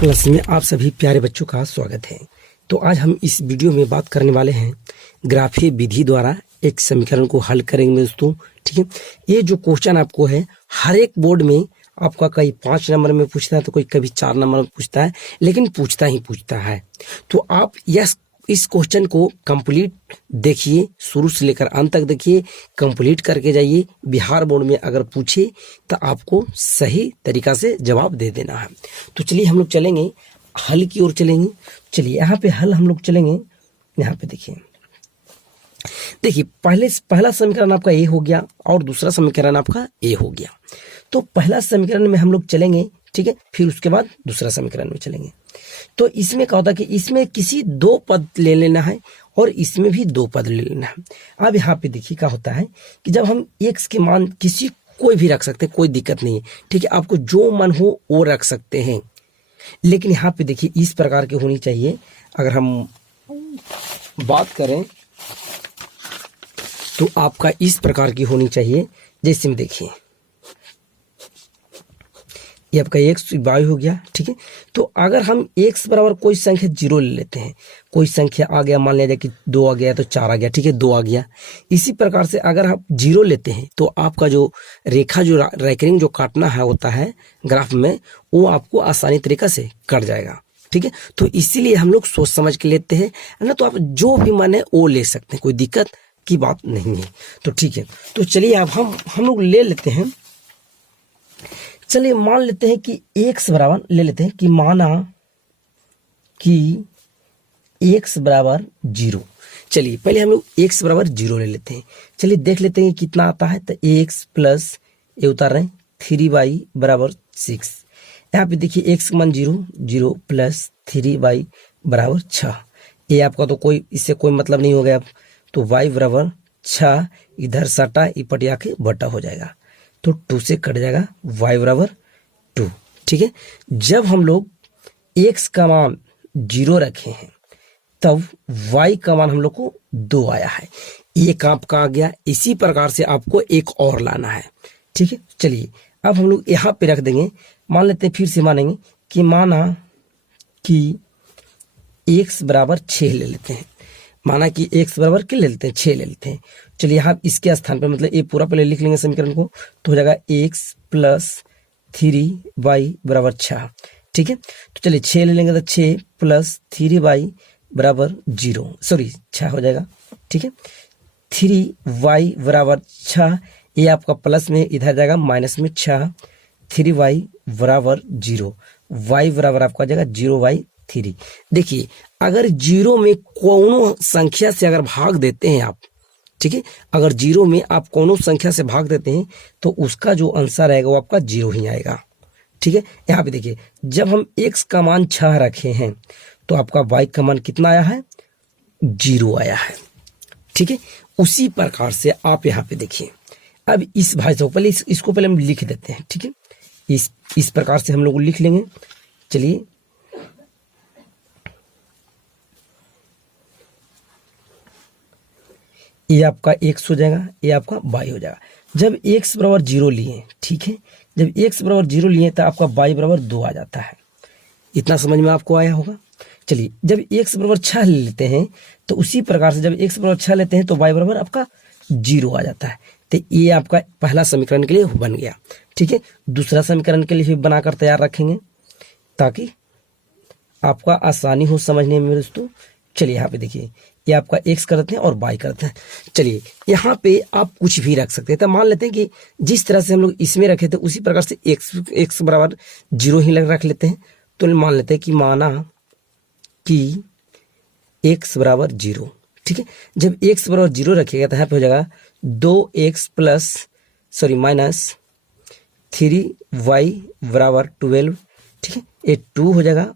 Class में आप सभी प्यारे बच्चों का स्वागत है। तो आज हम इस वीडियो में बात करने वाले हैं ग्राफीय विधि द्वारा एक समीकरण को हल करेंगे दोस्तों। ठीक है, ये जो क्वेश्चन आपको है हर एक बोर्ड में आपका कई 5 नंबर में पूछता है तो कोई कभी 4 नंबर में पूछता है, लेकिन पूछता ही पूछता है। तो आप इस क्वेश्चन को कंप्लीट देखिए, शुरू से लेकर अंत तक देखिए, कंप्लीट करके जाइए। बिहार बोर्ड में अगर पूछे तो आपको सही तरीका से जवाब दे देना है। तो चलिए हम लोग चलेंगे हल की ओर चलेंगे। चलिए यहाँ पे हल हम लोग चलेंगे। यहाँ पे देखिए पहला समीकरण आपका ए हो गया और दूसरा समीकरण आपका ए हो गया। तो पहला समीकरण में हम लोग चलेंगे, ठीक है, फिर उसके बाद दूसरा समीकरण में चलेंगे। तो इसमें क्या होता है कि इसमें किसी 2 पद ले लेना है और इसमें भी 2 पद ले लेना है। अब यहाँ पे देखिए क्या होता है कि जब हम x के मान किसी कोई भी रख सकते हैं, कोई दिक्कत नहीं है, ठीक है, आपको जो मन हो वो रख सकते हैं। लेकिन यहाँ पे देखिए इस प्रकार की होनी चाहिए। अगर हम बात करें तो आपका इस प्रकार की होनी चाहिए। जैसे में देखिए ये आपका x y हो गया, ठीक है। तो अगर हम x बराबर कोई संख्या 0 ले लेते हैं, कोई संख्या आ गया, मान लिया जाए कि 2 आ गया तो 4 आ गया, ठीक है, 2 आ गया। इसी प्रकार से अगर आप 0 लेते हैं तो आपका जो रेखा जो रेकरिंग जो काटना है होता है ग्राफ में, वो आपको आसानी तरीका से कट जाएगा, ठीक है। तो इसीलिए हम लोग सोच समझ के लेते हैं ना। तो आप जो भी मन है वो ले सकते हैं, कोई दिक्कत की बात नहीं है। तो ठीक है, तो चलिए अब हम लोग ले लेते हैं। चलिए मान लेते हैं कि x बराबर ले लेते हैं कि माना कि x बराबर 0। चलिए पहले हम लोग x बराबर 0 ले लेते हैं। चलिए देख लेते हैं कितना आता है। तो x प्लस ये उतार रहे हैं 3y बराबर 6। यहाँ पे देखिए x का मान 0 प्लस 3y बराबर 6। ये आपका तो कोई इससे कोई मतलब नहीं हो गया। तो y बराबर 6 इधर सटा इपटिया के बटा हो जाएगा, तो 2 से कट जाएगा, y बराबर 2, ठीक है। जब हम लोग x का मान 0 रखे हैं तब y का मान हम लोग को 2 आया है। ये आपका आ गया। इसी प्रकार से आपको एक और लाना है, ठीक है। चलिए अब हम लोग यहाँ पे रख देंगे। मान लेते हैं, फिर से मानेंगे कि माना कि x बराबर 6 ले लेते हैं। माना कि x बराबर क्या ले लेते हैं, 6 ले लेते हैं। चलिए यहाँ इसके स्थान पे मतलब ये पूरा पहले लिख लेंगे समीकरण को, तो हो जाएगा x प्लस 3y बराबर 6, ठीक है। तो चलिए 6 ले लेंगे तो 6 प्लस 3y बराबर 0, सॉरी 6 हो जाएगा, ठीक है। 3y बराबर 6, ये आपका प्लस में इधर जाएगा माइनस में 6, 3y बराबर 0, y बराबर आपका जाएगा 0/3। देखिए अगर 0 में कोनो संख्या से अगर भाग देते हैं आप, ठीक है, अगर 0 में आप कोनो संख्या से भाग देते हैं तो उसका जो आंसर आएगा वो आपका 0 ही आएगा, ठीक है। यहाँ पे देखिए जब हम x का मान 6 रखे हैं तो आपका y का मान कितना आया है, 0 आया है, ठीक है। उसी प्रकार से आप यहाँ पे देखिए। अब इस भाई से पहले इसको पहले हम लिख देते हैं, ठीक है। इस प्रकार से हम लोग लिख लेंगे। चलिए ये आपका x हो जाएगा, ये आपका y हो जाएगा। जब x बराबर 0 लिए, ठीक है, जब x बराबर 0 लिए तो आपका y बराबर 2 आ जाता है। इतना समझ में आपको आया होगा। चलिए जब x बराबर 6 ले लेते हैं तो उसी प्रकार से जब x बराबर 6 लेते हैं तो y बराबर आपका 0 आ जाता है। तो ये आपका पहला समीकरण के लिए बन गया, ठीक है। दूसरा समीकरण के लिए भी बनाकर तैयार रखेंगे ताकि आपका आसानी हो समझने में दोस्तों। चलिए यहाँ पे देखिए ये आपका x करते हैं और y करते हैं। चलिए यहाँ पे आप कुछ भी रख सकते हैं। तो मान लेते हैं कि जिस तरह से हम लोग इसमें रखे थे उसी प्रकार से x बराबर 0 ही रख लेते हैं। तो मान लेते हैं कि माना कि x बराबर 0, ठीक है। जब x बराबर 0 रखिएगा तो यहाँ पे हो जाएगा 2x plus sorry minus 3y बराबर 12, ठीक है। ये 2 हो जाएगा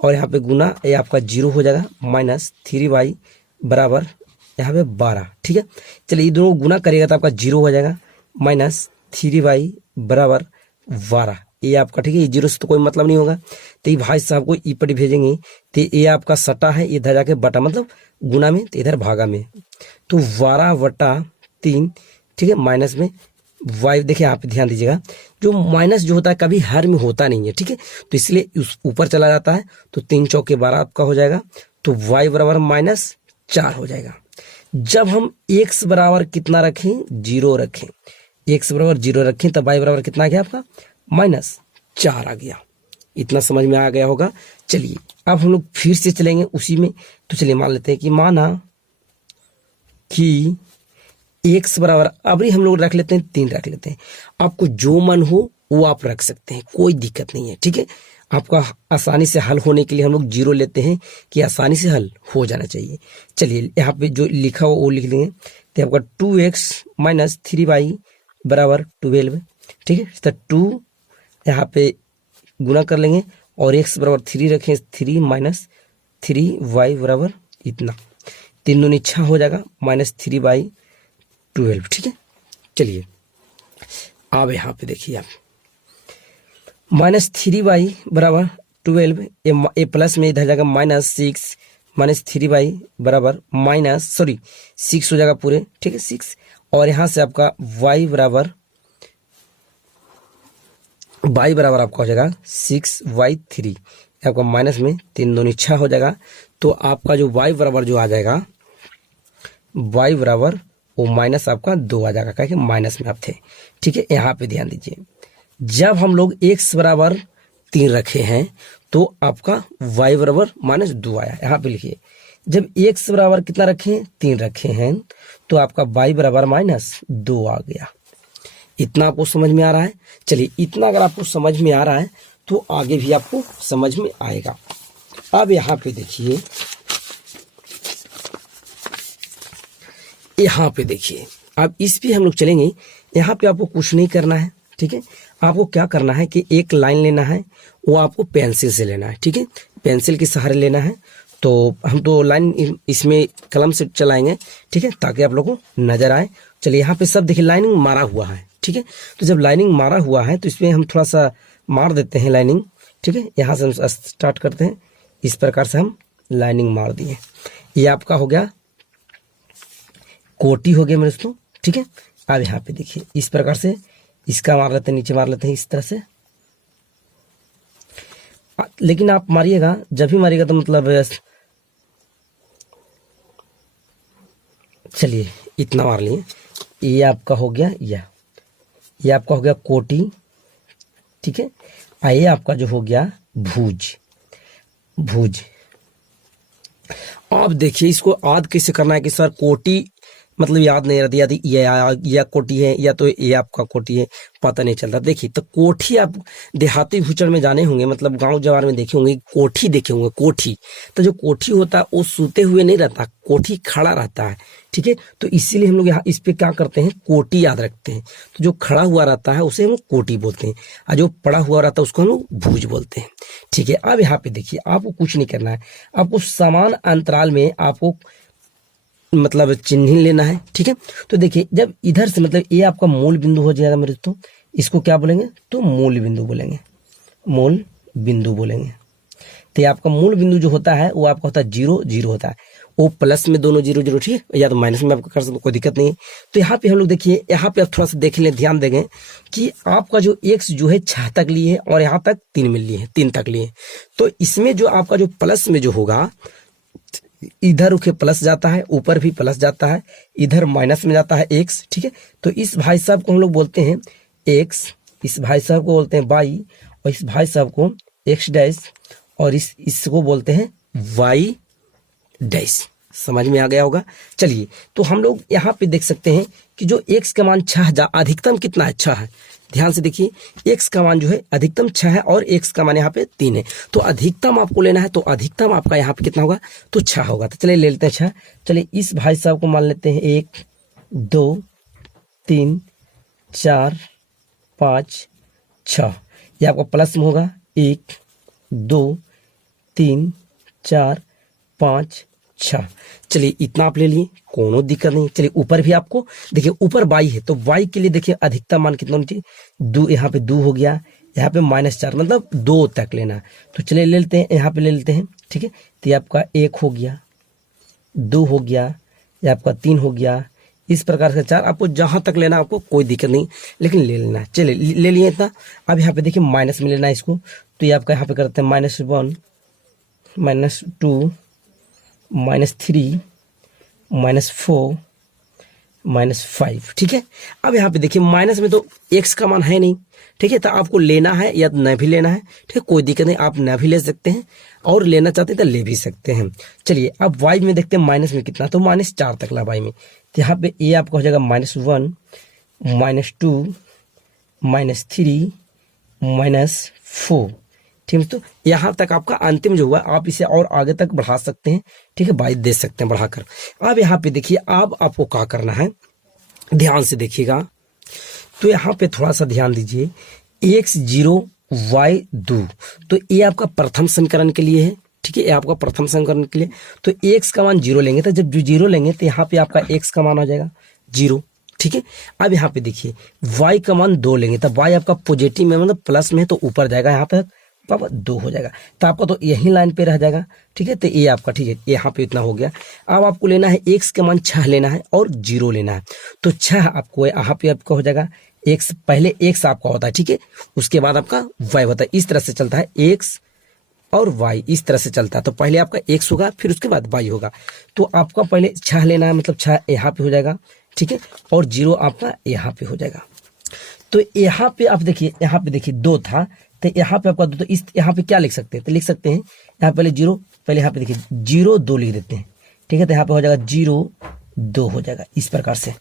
और यहाँ पे गुना ये आपका 0 हो जाएगा, माइनस 3y बराबर यहाँ पे 12, ठीक है। चलिए ये दोनों गुना करेगा तो आपका 0 हो जाएगा, माइनस 3y बराबर 12, ये आपका, ठीक है। ये 0 से तो कोई मतलब नहीं होगा तो ये भाई साहब को ई पटी भेजेंगे तो ये आपका सटा है, इधर जाके बटा मतलब गुना में तो इधर भागा में, तो 12/3, ठीक है, माइनस में वाई, देखिए यहाँ पे ध्यान दीजिएगा, जो माइनस जो होता है कभी हर में होता नहीं है, ठीक है, तो इसलिए उस ऊपर चला जाता है, तो 3 चौके 12 आपका हो जाएगा, तो y बराबर -4 हो जाएगा। जब हम x बराबर कितना रखें, 0 रखें, x बराबर 0 रखें, तब y बराबर कितना आ गया आपका, -4 आ गया। इतना समझ में आ गया होगा। चलिए अब हम लोग फिर से चलेंगे उसी में, तो चलिए मान लेते हैं कि माना कि x बराबर, अभी हम लोग रख लेते हैं 3 रख लेते हैं, आपको जो मन हो वो आप रख सकते हैं, कोई दिक्कत नहीं है, ठीक है। आपका आसानी से हल होने के लिए हम लोग 0 लेते हैं कि आसानी से हल हो जाना चाहिए। चलिए यहाँ पे जो लिखा हो वो लिख लेंगे, तो आपका 2x - 3y बराबर 12, ठीक है, तो 2 यहाँ पे गुना कर लेंगे और x बराबर 3 रखें, 3 - 3y बराबर इतना, 3 दूनी 6 हो जाएगा, -3/12, ठीक है। चलिए अब यहाँ पे देखिए आप, -3y बराबर 12, ए प्लस में इधर जाएगा -6, -3y बराबर -6 हो जाएगा पूरे, ठीक है, 6, और यहाँ से आपका y बराबर आपका हो जाएगा 6/3, आपका माइनस में 3 दूनी 6 हो जाएगा, तो आपका जो y बराबर जो आ जाएगा, y बराबर वो माइनस आपका 2 आ जाएगा, क्या कि माइनस में आप थे, ठीक है। यहाँ पे ध्यान दीजिए, जब हम लोग x बराबर 3 रखे हैं तो आपका y बराबर -2 आया। यहाँ पे लिखिए, जब x बराबर कितना रखे, 3 रखे हैं, तो आपका y बराबर -2 आ गया। इतना आपको समझ में आ रहा है। चलिए इतना अगर आपको समझ में आ रहा है तो आगे भी आपको समझ में आएगा। अब यहाँ पे देखिए, यहाँ पे देखिए, अब इस पे हम लोग चलेंगे। यहाँ पे आपको कुछ नहीं करना है, ठीक है। आपको क्या करना है कि एक लाइन लेना है, वो आपको पेंसिल से लेना है, ठीक है, पेंसिल के सहारे लेना है। तो हम तो लाइन इसमें कलम से चलाएंगे, ठीक है, ताकि आप लोगों को नजर आए। चलिए यहाँ पे सब देखिए लाइनिंग मारा हुआ है, ठीक है। तो जब लाइनिंग मारा हुआ है तो इसमें हम थोड़ा सा मार देते हैं लाइनिंग, ठीक है। यहाँ से हम स्टार्ट करते हैं, इस प्रकार से हम लाइनिंग मार दिए। ये आपका हो गया कोटी, हो गया मेरे दोस्तों, ठीक है। अब यहाँ पे देखिए, इस प्रकार से इसका मार लेते हैं, नीचे मार लेते हैं इस तरह से। लेकिन आप मारिएगा, जब भी मारिएगा तो मतलब, चलिए इतना मार लिए। ये आपका हो गया, ये आपका हो गया कोटी, ठीक है। ये आपका जो हो गया भुज। अब देखिए इसको याद कैसे करना है कि सर कोटी मतलब याद नहीं रहती, याद या कोटी है या तो ये आपका कोटी है, पता नहीं चलता। देखिए तो कोठी आप देहाती भूचर में जाने होंगे, मतलब गांव जवार में देखे होंगे, कोठी देखे होंगे। कोठी, तो जो कोठी होता है वो सूते हुए नहीं रहता, कोठी खड़ा रहता है, ठीक है। तो इसीलिए हम लोग यहाँ इस पे क्या करते हैं, कोटी याद रखते हैं। तो जो खड़ा हुआ रहता है उसे हम कोटी बोलते हैं, और जो पड़ा हुआ रहता है उसको हम लोग भुज बोलते हैं, ठीक है। अब यहाँ पे देखिए, आपको कुछ नहीं करना है, आपको समान अंतराल में आपको मतलब चिन्ह लेना है, ठीक है। तो देखिए जब इधर से, मतलब ये आपका मूल बिंदु हो जाएगा मेरे दोस्तों, इसको क्या बोलेंगे, तो मूल बिंदु बोलेंगे, मूल बिंदु बोलेंगे। तो ये आपका मूल बिंदु जो होता है वो आपका होता है 0 0 होता है, वो प्लस में दोनों 0 0, ठीक है, या तो माइनस में आपको कर सकते, कोई दिक्कत नहीं है। तो यहाँ पे हम लोग देखिए, यहाँ पे आप थोड़ा सा देख लें, ध्यान देंगे कि आपका जो x जो है 6 तक लिए है और यहाँ तक 3 में लिए है, 3 तक लिए। तो इसमें जो आपका जो प्लस में जो होगा, इधर उके प्लस जाता है, ऊपर भी प्लस जाता है, इधर माइनस में जाता है x, ठीक है। तो इस भाई साहब को हम लोग बोलते हैं x, इस भाई साहब को बोलते हैं y, और इस भाई साहब को x डैश, और इसको बोलते हैं y डैश। समझ में आ गया होगा। चलिए तो हम लोग यहाँ पे देख सकते हैं कि जो x का मान 6, अधिकतम कितना है, 6 है। ध्यान से देखिए, x का मान जो है अधिकतम 6 है और x का मान यहाँ पे 3 है। तो अधिकतम आपको लेना है, तो अधिकतम आपका यहाँ पे कितना होगा, तो 6 होगा। तो चलिए ले लेते हैं 6। चलिए इस भाई साहब को मान लेते हैं 1 2 3 4 5 6, ये आपका प्लस में होगा 1 2 3 4 5 6। चलिए इतना आप ले लिए, कोनो दिक्कत नहीं। चलिए ऊपर भी आपको देखिए, ऊपर y है, तो y के लिए देखिए अधिकतम मान कितना होना चाहिए, 2, यहाँ पे 2 हो गया, यहाँ पे -4, मतलब 2 तक लेना। तो चलिए ले लेते हैं, यहाँ पे ले लेते हैं, ठीक है। तो ये आपका 1 हो गया, 2 हो गया, ये आपका 3 हो गया, इस प्रकार से 4 आपको जहां तक लेना आपको कोई दिक्कत नहीं, लेकिन ले लेना है। चलिए ले लिए इतना। अब यहाँ पे देखिए माइनस में लेना है इसको, तो ये आपका यहाँ पे करते हैं -1 -2 -3 -4 -5, ठीक है। अब यहाँ पे देखिए माइनस में तो x का मान है नहीं, ठीक है, तो आपको लेना है या न भी लेना है, ठीक है, कोई दिक्कत नहीं, आप न भी ले सकते हैं और लेना चाहते हैं तो ले भी सकते हैं। चलिए अब y में देखते हैं माइनस में कितना, तो -4 तक ला y में, तो यहाँ पे ये आपका हो जाएगा -1 -2 -3 -4, ठीक है। तो यहाँ तक आपका अंतिम जो हुआ, आप इसे और आगे तक बढ़ा सकते हैं, ठीक है, 22 दे सकते हैं बढ़ाकर। अब यहाँ पे देखिए अब आपको क्या करना है, ध्यान से देखिएगा, तो यहाँ पे थोड़ा सा ध्यान दीजिए, x 0 y 2, तो ये आपका प्रथम समीकरण के लिए है, ठीक है, ये आपका प्रथम समीकरण के लिए। तो x का मान 0 लेंगे, तो जब 0 लेंगे तो यहाँ पे आपका x का मान हो जाएगा 0, ठीक है। अब यहाँ पे देखिए y का मान 2 लेंगे, तो y आपका पॉजिटिव में मतलब प्लस में, तो ऊपर जाएगा, यहाँ पे पापा 2 हो जाएगा, तो आपका तो यही लाइन पे रह जाएगा, ठीक है। तो ये आपका ठीक है, यहाँ पे इतना हो गया। अब आपको लेना है x का मान 6 लेना है और 0 लेना है, तो 6 आपको यहाँ पे आपका हो जाएगा x, पहले x आपका होता है, ठीक है, उसके बाद आपका y होता है, इस तरह से चलता है x और y, इस तरह से चलता है। तो पहले आपका x होगा, फिर उसके बाद y होगा, तो आपका पहले 6 लेना है, मतलब 6 यहाँ पे हो जाएगा, ठीक है, और 0 आपका यहाँ पे हो जाएगा। तो यहाँ पे आप देखिए, यहाँ पे देखिए 2 था, तो यहाँ पे आपका 2, तो इस यहाँ पे क्या लिख सकते हैं, तो लिख सकते हैं यहाँ पहले 0, पहले यहाँ पे देखिए 0 2 लिख देते हैं, ठीक है, तो यहाँ पे हो जाएगा 0 2 हो जाएगा, इस प्रकार से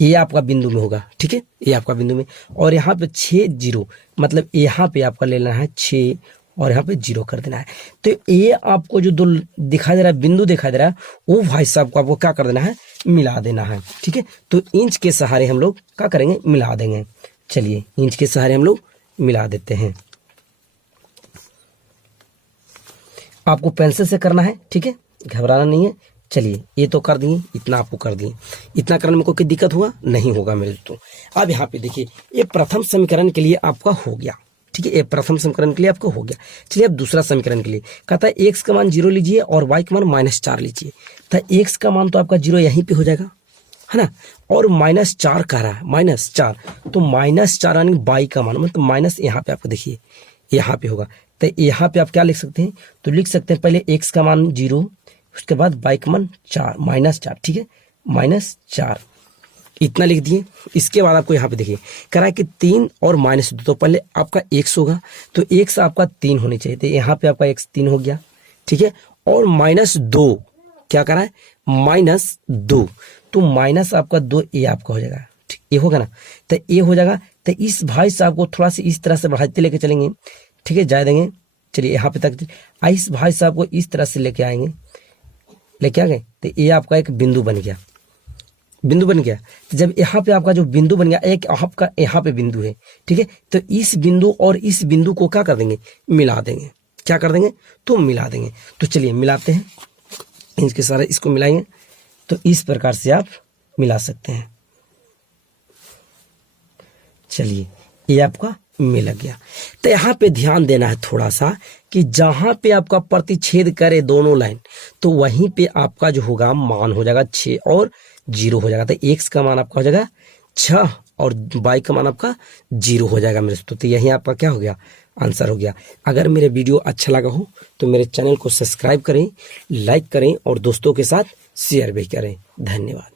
ये आपका बिंदु में होगा, ठीक है, ये आपका बिंदु में। और यहाँ पे 6 0, मतलब यहाँ पे आपका लेना है 6 और यहाँ पे 0 कर देना है। तो ये आपको जो 2 दिखाई दे रहा है, बिंदु दिखाई दे रहा है, वो भाई साहब को आपको क्या कर देना है, मिला देना है, ठीक है। तो इंच के सहारे हम लोग क्या करेंगे, मिला देंगे। चलिए इंच के सहारे हम लोग मिला देते हैं, आपको पेंसिल से करना है, ठीक है, घबराना नहीं है। चलिए ये तो कर दिए, इतना आपको कर दिए, इतना करने में कोई दिक्कत हुआ नहीं होगा मेरे दोस्तों। अब यहाँ पे देखिए ये प्रथम समीकरण के लिए आपका हो गया, ठीक है, ये प्रथम समीकरण के लिए आपको हो गया। चलिए अब दूसरा समीकरण के लिए कहता है x का मान 0 लीजिए और y का मान -4 लीजिए, तो x का मान तो आपका 0 यहीं पे हो जाएगा, है ना, और -4 कह रहा है, -4, तो -4 यानी y का मान, मतलब माइनस यहाँ पे आपको देखिए यहाँ पे होगा, तो यहाँ पे आप क्या लिख सकते हैं, तो लिख सकते हैं पहले x का मान 0, उसके बाद y का मान 4 -4, ठीक है, -4 इतना लिख दिए। इसके बाद आपको यहाँ पे देखिए कह रहा है कि 3 और -2, तो पहले आपका x होगा, तो x आपका 3 होनी चाहिए, तो यहाँ पे आपका x 3 हो गया, ठीक है, और -2 क्या कह रहा है, -2, तो माइनस आपका 2 ये आपका हो जाएगा, ठीक, ये होगा ना, तो ये हो जाएगा। तो इस भाई साहब को थोड़ा सा इस तरह से बढ़ाते लेके चलेंगे, ठीक है, जाए देंगे। चलिए यहाँ पे तक इस भाई साहब को इस तरह से लेके आएंगे, लेके आ गए, तो ये आपका एक बिंदु बन गया, बिंदु बन गया। तो जब यहाँ पे आपका जो बिंदु बन गया, एक आपका यहाँ पे बिंदु है, ठीक है, तो इस बिंदु और इस बिंदु को क्या कर देंगे, मिला देंगे, क्या कर देंगे, तो मिला देंगे। तो चलिए मिलाते हैं, इंच के सारे इसको मिलाएंगे, तो इस प्रकार से आप मिला सकते हैं। चलिए ये आपका मिल गया। तो यहाँ पे ध्यान देना है थोड़ा सा कि जहां पे आपका प्रतिच्छेद करे दोनों लाइन, तो वहीं पे आपका जो होगा मान हो जाएगा 6 और 0 हो जाएगा। तो x का मान आपका हो जाएगा 6 और y का मान आपका 0 हो जाएगा मेरे दोस्तों। तो यही आपका क्या हो गया, आंसर हो गया। अगर मेरे वीडियो अच्छा लगा हो तो मेरे चैनल को सब्सक्राइब करें, लाइक करें और दोस्तों के साथ शेयर भी करें। धन्यवाद।